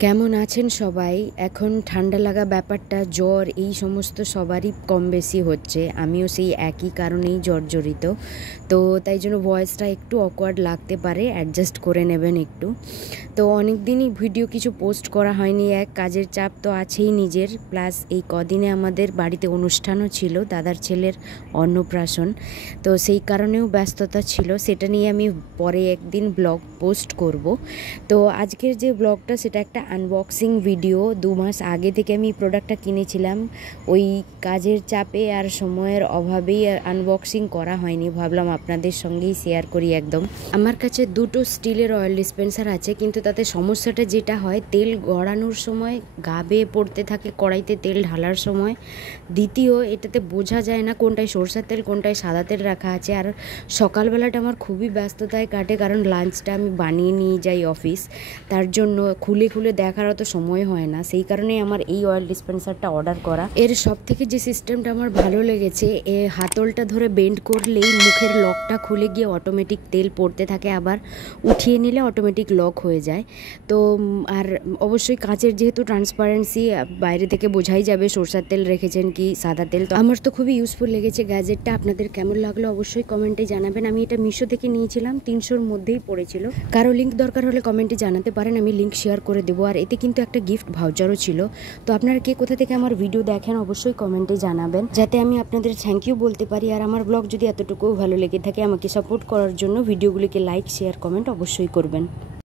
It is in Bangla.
কেমন আছেন সবাই? এখন ঠান্ডা লাগা ব্যাপারটা, জ্বর এই সমস্ত সবারই কম বেশি হচ্ছে। আমিও সেই একই কারণেই জর্জরিত। তো তাই জন্য ভয়েসটা একটু অকওয়ার্ড লাগতে পারে, অ্যাডজাস্ট করে নেবেন একটু। তো অনেক দিনই ভিডিও কিছু পোস্ট করা হয়নি, এক কাজের চাপ তো আছেই নিজের, প্লাস এই কদিনে আমাদের বাড়িতে অনুষ্ঠানও ছিল, দাদার ছেলের অন্নপ্রাশন। তো সেই কারণেও ব্যস্ততা ছিল, সেটা নিয়ে আমি পরে একদিন ব্লগ পোস্ট করব। তো আজকের যে ব্লগটা সেটা একটা আনবক্সিং ভিডিও। 2 মাস আগে থেকে আমি প্রোডাক্টটা কিনেছিলাম, ওই কাজের চাপে আর সময়ের অভাবেই আনবক্সিং করা হয়নি। ভাবলাম আপনাদের সঙ্গেই শেয়ার করি একদম। আমার কাছে দুটো স্টিলের অয়েল ডিসপেন্সার আছে, কিন্তু তাতে সমস্যাটা যেটা হয়, তেল গড়ানোর সময় গা বেয়ে পড়তে থাকে কড়াইতে তেল ঢালার সময়। দ্বিতীয়, এটাতে বোঝা যায় না কোনটায় সরষের তেল কোনটায় সাদা তেল রাখা আছে। আর সকালবেলাটা আমার খুবই ব্যস্ততায় কাটে, কারণ লাঞ্চটা আমি বানিয়ে নিয়ে যাই অফিস, তার জন্য খুলে খুলে দেখার অত সময় হয় না। সেই কারণেই আমার এই অয়েল ডিসপেন্সারটা অর্ডার করা। এর সব থেকে যে সিস্টেমটা আমার ভালো লেগেছে, হাতলটা ধরে বেন্ড করলেই মুখের লকটা খুলে গিয়ে অটোমেটিক তেল পড়তে থাকে, আবার উঠিয়ে নিলে অটোমেটিক লক হয়ে যায়। তো আর অবশ্যই কাঁচের যেহেতু ট্রান্সপারেন্সি, বাইরে থেকে বোঝাই যাবে সরষের তেল রেখেছেন কি সাদা তেল। তো আমার তো খুবই ইউজফুল লেগেছে গ্যাজেটটা। আপনাদের কেমন লাগলো অবশ্যই কমেন্টে জানাবেন। আমি এটা মিশো থেকে নিয়েছিলাম, 300-র মধ্যেই পড়েছিল। কারো লিঙ্ক দরকার হলে কমেন্টে জানাতে পারেন, আমি লিঙ্ক শেয়ার করে দেবো। আর এতে কিন্তু একটা গিফট ভাউচারও ছিল। তো আপনারা কে কোথা থেকে আমার ভিডিও দেখেন অবশ্যই কমেন্টে জানাবেন, যাতে আমি আপনাদের থ্যাংক ইউ বলতে পারি। আর আমার ব্লগ যদি এতটুকু ভালো লেগে থাকে, আমাকে সাপোর্ট করার জন্য ভিডিওগুলিকে লাইক শেয়ার কমেন্ট অবশ্যই করবেন।